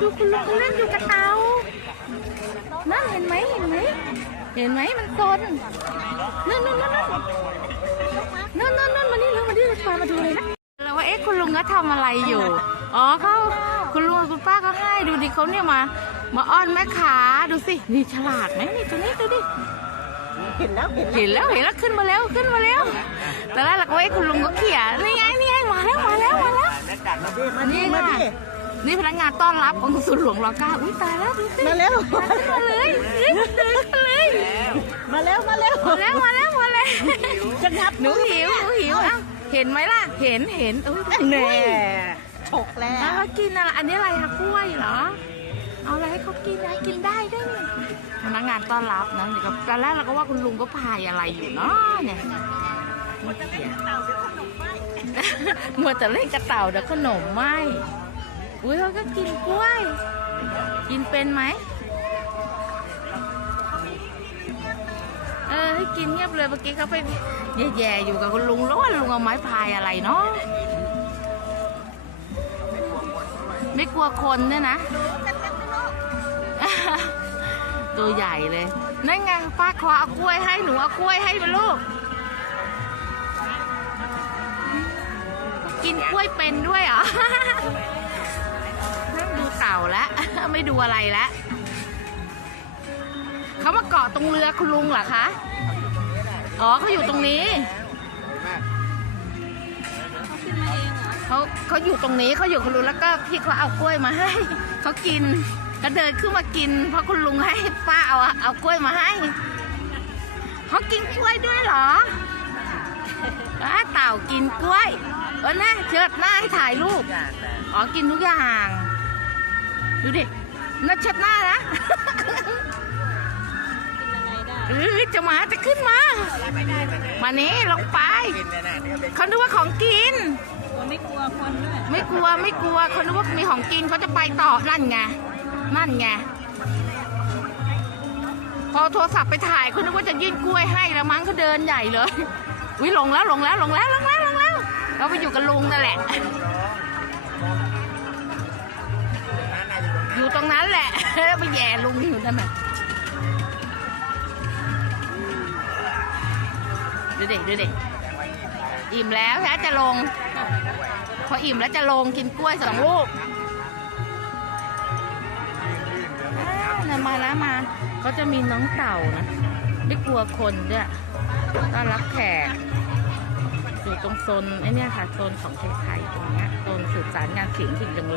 ดูคุณลุงเล่นอยู่กับเตานั่นเห็นไหมเห็นไหมเห็นไหมมันซนนั่นนั่นนั่นนั่นนั่นนั่นนั่นมานี่เร็วมานี่เราพามาดูเลยนะแล้วว่าเอ๊ะคุณลุงก็ทำอะไรอยู่ อ๋อเขาคุณลุงคุณป้าก็ให้ดูดิเขาเนี่ยมา มาอ้อนแม่ขาดูสินี่ฉลาดไหมนี่ตัวนี้ดูดิเห็นแล้วเห็นแล้วเห็นแล้วเห็นแล้วขึ้นมาแล้วขึ้นมาแล้วแต่แรกเราก็ไอ้คุณลุงก็เขี่ยนี่ไงนี่ไงมาแล้วมาแล้วมาแล้วมาดีมาดิ นี่พนักงานต้อนรับของศูนย์หลวงรอเก้าอุ้ยตายแล้วดูสิมาแล้วขึ้นมาเลยเฮ้ยเดินขึ้นเลยมาแล้วมาแล้วมาแล้วมาแล้วมาแล้วจะงับหนูหิวหนูหิวเอ้าเห็นไหมล่ะ เห็นเห็นอุ้ยแน่กล้วยฉกแล้แล้ววเขากินอะไรอันนี้อะไรคะกล้วยเหรอ เอาอะไรให้เขากินนะกินได้ด้วยนี่พนักงานต้อนรับนะเดี๋ยวก็ตอนแรกเราก็ว่าคุณลุงก็พายอะไรอยู่เนาะเนี่ยมัวแต่เล่นกระเต่าเดี๋ยวขนมไหม อุ้ยเขาก็กินกล้วย กินเป็นไหม เออให้กินเงียบเลยเมื่อกี้เขาไปแย่ๆอยู่กับคุณลุงแล้วว่าลุงเอาไม้พายอะไรเนาะไม่กลัวคนเนี่ยนะ ตัวใหญ่เลย นั่นไงป้าขอเอากล้วยให้หนูเอากล้วยให้มาลูก กินกล้วยเป็นด้วยเหรอ ไม่ดูอะไรแล้วเขามาเกาะตรงเรือคุณลุงเหรอคะ อ๋อเขาอยู่ตรงนี้เขาเขาอยู่ตรงนี้เขาอยู่คุณลุงแล้วก็พี่เขาเอากล้วยมาให้เขากินเขาเดินขึ้นมากิน เพราะคุณลุงให้ป้าเอาเอากล้วยมาให้เขากินกล้วยด้วยเหรอป้าเต่ากินกล้วยเออนะเชิดหน้าให้ถ่ายรูปอ๋อกินทุกอย่าง ดูดิ น่าเช็ดหน้านะเออจะมาจะขึ้นมา มานี้ลงไป เขาดูว่าของกิน ไม่กลัวคนด้วยไม่กลัวไม่กลัวเขาดูว่ามีของกินเขาจะไปต่อนั่นไงนั่นไงพอโทรศัพท์ไปถ่ายเขานึกว่าจะยื่นกล้วยให้แล้วมั้งเขาเดินใหญ่เลยอุ้ยลงแล้วลงแล้วลงแล้วลงแล้วลงแล้ว เราไปอยู่กับลุงนั่นแหละ ไปแย่ลุงอยู่นั่นน่ะดูดิดูดิอิ่มแล้วแค่จะลง พออิ่มแล้วจะลงกินกล้วยสองลูกนมาแล้วมาเขาจะมีน้องเต่านะไม่กลัวคนด้วยต้อนรับแขกอยู่ตรงโซนไอ้เนี่ยค่ะโซนของไทยๆตรงเนี้ยโซนสื่อสารงานเสียงสิ่งเรืองรอง